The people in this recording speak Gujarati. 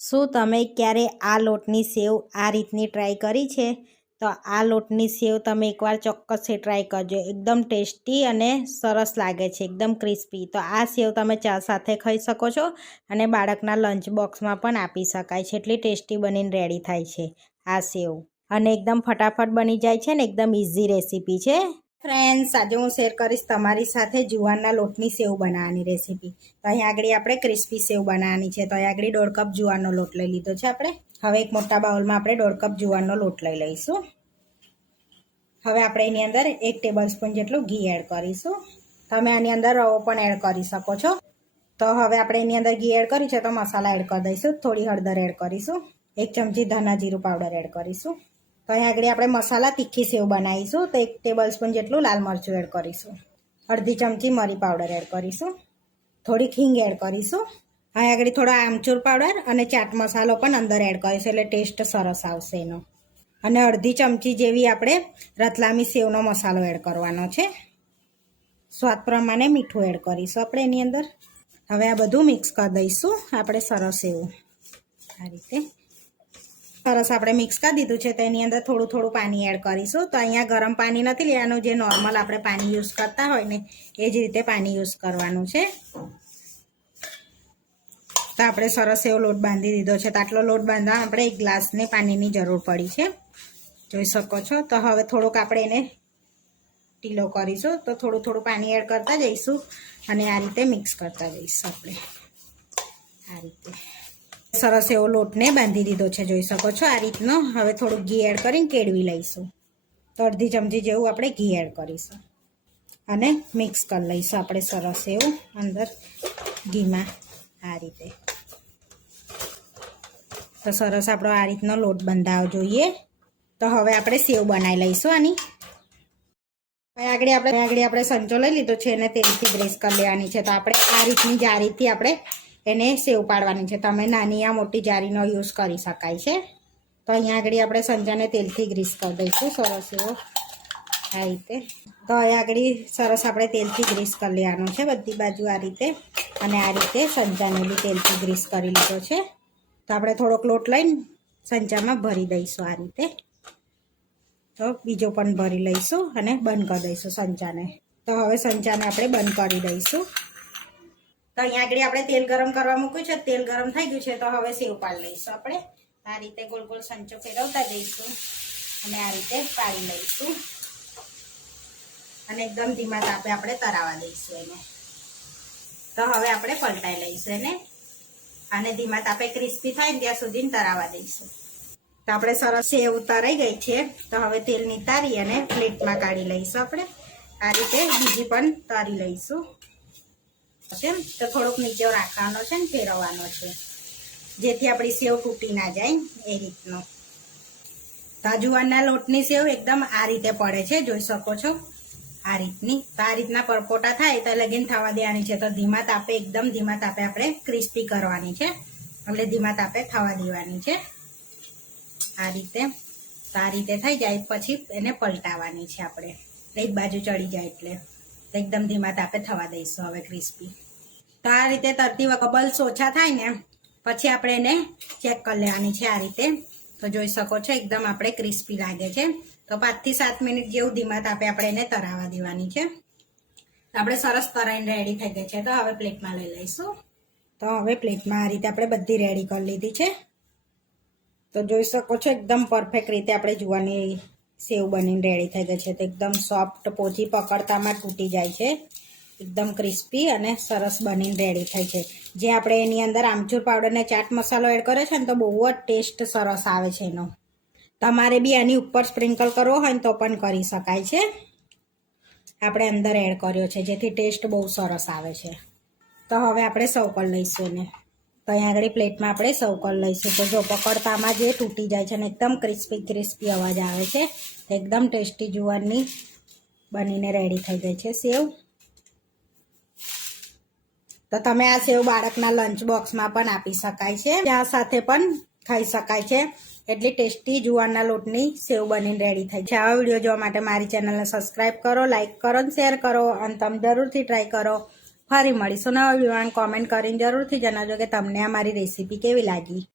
શું તમે ક્યારે આ લોટની સેવ આ રીતની ટ્રાય કરી છે? તો આ લોટની સેવ તમે એકવાર ચોક્કસથી ટ્રાય કરજો. એકદમ ટેસ્ટી અને સરસ લાગે છે, એકદમ ક્રિસ્પી. તો આ સેવ તમે ચા સાથે ખાઈ શકો છો અને બાળકના લંચ બોક્સમાં પણ આપી શકાય છે. એટલી ટેસ્ટી બનીને રેડી થાય છે આ સેવ, અને એકદમ ફટાફટ બની જાય છે ને એકદમ ઇઝી રેસીપી છે. ફ્રેન્ડ્સ, આજે હું શેર કરીશ તમારી સાથે જુવારના લોટની સેવ બનાવવાની રેસીપી. તો અહીંયા આગળ આપણે ક્રિસ્પી સેવ બનાવવાની છે. તો અહીંયા આગળ 1.5 કપ જુવારનો લોટ લઈ લીધો છે આપણે. હવે એક મોટા બાઉલમાં આપણે 1.5 કપ જુવારનો લોટ લઈ લઈશું. હવે આપણે એની અંદર 1 ટેબલ સ્પૂન જેટલું ઘી એડ કરીશું. તમે આની અંદર રવો પણ એડ કરી શકો છો. તો હવે આપણે એની અંદર ઘી એડ કર્યું છે તો મસાલા એડ કરી દઈશું. થોડી હળદર એડ કરીશું. 1 ચમચી ધાણા જીરું પાવડર એડ કરીશું. તો અહીંયા આગળ આપણે મસાલા તીખી સેવ બનાવીશું. તો 1 ટેબલ સ્પૂન જેટલું લાલ મરચું એડ કરીશું. અડધી ચમચી મરી પાવડર એડ કરીશું. થોડીક હિંગ એડ કરીશું. અહીંયા આગળ થોડો આમચૂર પાવડર અને ચાટ મસાલો પણ અંદર એડ કરીશું, એટલે ટેસ્ટ સરસ આવશે એનો. અને અડધી ચમચી જેવી આપણે રતલામી સેવનો મસાલો એડ કરવાનો છે. સ્વાદ પ્રમાણે મીઠું એડ કરીશું આપણે એની અંદર. હવે આ બધું મિક્સ કરી દઈશું આપણે સરસ એવું. આ રીતે સરસ આપણે મિક્સ કરી દીધું છે. તો એની અંદર થોડું થોડું પાણી એડ કરીશું. તો અહીંયા ગરમ પાણી નથી લેવાનું, જે નોર્મલ આપણે પાણી યુઝ કરતા હોય ને એ જ રીતે પાણી યુઝ કરવાનું છે. તો આપણે સરસ એવો લોટ બાંધી દીધો છે. તો આટલો લોટ બાંધવા આપણે 1 ગ્લાસને પાણીની જરૂર પડી છે, જોઈ શકો છો. તો હવે થોડુંક આપણે એને ઢીલો કરીશું. તો થોડું થોડું પાણી એડ કરતા જઈશું અને આ રીતે મિક્સ કરતા જઈશું આપણે. આ રીતે સરસ એવો લોટને બાંધી દીધો છે, જોઈ શકો છો આ રીતનો. હવે થોડુંક ઘી એડ કરીને કેળવી લઈશું. તો અડધી ચમચી જેવું આપણે ઘી એડ કરીશું અને મિક્સ કરી લઈશું આપણે સરસ એવું અંદર ઘીમાં. આ રીતે તો સરસ આપણો આ રીતનો લોટ બંધાવો જોઈએ. તો હવે આપણે સેવ બનાવી લઈશું આની. આગળ આપણે સંચો લઈ લીધો છે અને તેલથી ગ્રીસ કરી લેવાની છે. તો આપણે આ રીતની જારીથી આપણે એને સેવ પાડવાની છે. તમે નાની યા મોટી જારીનો યુઝ કરી શકાય છે. તો અહીંયા આગળ આપણે સંચાને તેલથી ગ્રીસ કરી દઈશું સરસ એવો આ રીતે. તો અહીંયા આગળ સરસ આપણે તેલથી ગ્રીસ કરી લેવાનું છે બધી બાજુ આ રીતે. અને આ રીતે સંચાને બી તેલથી ગ્રીસ કરી લીધો છે. તો આપણે થોડોક લોટ લઈને સંચામાં ભરી દઈશું આ રીતે. તો બીજો પણ ભરી લઈશું અને બંધ કરી દઈશું સંચાને. તો હવે સંચાને આપણે બંધ કરી દઈશું. તો અહીંયા આગળ આપણે તેલ ગરમ કરવા મૂક્યું છે. તેલ ગરમ થઈ ગયું છે. તો હવે સેવ પાડી લઈશું આપણે. આ રીતે ગોળ ગોળ સંચો ફેરવતા જઈશું અને આ રીતે પાડી લઈશું. અને એકદમ ધીમા તાપે આપણે તરાવા દઈશું એને. તો હવે આપણે પલટાઈ લઈશું એને અને ધીમા તાપે ક્રિસ્પી થાય ને ત્યાં સુધી તરાવા દઈશું. તો આપણે સરસ સેવ તરાઈ ગઈ છે. તો હવે તેલ નિતારી અને પ્લેટમાં કાઢી લઈશું આપણે. આ રીતે બીજી પણ તરી લઈશું. તો થોડોક નીચે રાખવાનો છે ને ફેરવવાનો છે, જેથી આપણી સેવ તૂટી ના જાય એ રીતનો. તો જુવારના લોટની સેવ એકદમ આ રીતે પડે છે, જોઈ શકો છો આ રીતની. તો આ રીતના પરપોટા થાય તો લગીન થવા દેવાની છે. તો ધીમા તાપે એકદમ ધીમા તાપે આપણે ક્રિસ્પી કરવાની છે, એટલે ધીમા તાપે થવા દેવાની છે આ રીતે. તો આ રીતે થઈ જાય પછી એને પલટાવાની છે આપણે. એક બાજુ ચડી જાય એટલે એકદમ ધીમા તાપે થવા દઈશું હવે ક્રિસ્પી. તો આ રીતે તરતી વખતે બબલ્સ ઓછા થાય ને પછી આપણે એને ચેક કરી લેવાની છે આ રીતે. તો જોઈ શકો છો એકદમ આપણે ક્રિસ્પી લાગે છે. તો 5 થી 7 મિનિટ જેવું ધીમા તાપે આપણે એને તરાવા દેવાની છે. આપણે સરસ તરાઈને રેડી થઈ ગઈ છે. તો હવે પ્લેટમાં લઈ લઈશું. તો હવે પ્લેટમાં આ રીતે આપણે બધી રેડી કરી લીધી છે. તો જોઈ શકો છો એકદમ પરફેક્ટ રીતે આપણે જુવાની સેવ બનીને રેડી થઈ ગઈ છે. તો એકદમ સોફ્ટ, પોચી પકડતામાં તૂટી જાય છે, એકદમ ક્રિસ્પી અને સરસ બનીને રેડી થઈ છે. જે આપણે એની અંદર આમચૂર પાવડર ને ચાટ મસાલો એડ કર્યો છે ને તો બહુ જ ટેસ્ટ સરસ આવે છે એનો. તમારે બી આની ઉપર સ્પ્રિંકલ કરવો હોય ને તો પણ કરી શકાય છે. આપણે અંદર એડ કર્યો છે જેથી ટેસ્ટ બહુ સરસ આવે છે. તો હવે આપણે સર્વ કરી લઈશું એને. તો અહીંયા આગળ પ્લેટમાં આપણે સર્વ કરી લઈશું. તો જો પકડતામાં જે તૂટી જાય છે ને એકદમ ક્રિસ્પી ક્રિસ્પી અવાજ આવે છે. એકદમ ટેસ્ટી જુવારની બનીને રેડી થઈ ગઈ છે સેવ. તો તમે આ સેવ બાળકના લંચ બોક્સમાં પણ આપી શકાય છે, ચા સાથે પણ ખાઈ શકાય છે. એટલી ટેસ્ટી જુવારના લોટની સેવ બનીને રેડી થઈ છે. આવા વિડીયો જોવા માટે મારી ચેનલને સબસ્ક્રાઈબ કરો, લાઇક કરો અને શેર કરો અને તમે જરૂરથી ટ્રાય કરો. ફરી મળીશું નવા વિડીયોમાં. કોમેન્ટ કરીને જરૂરથી જણાવજો કે તમને આ મારી રેસીપી કેવી લાગી.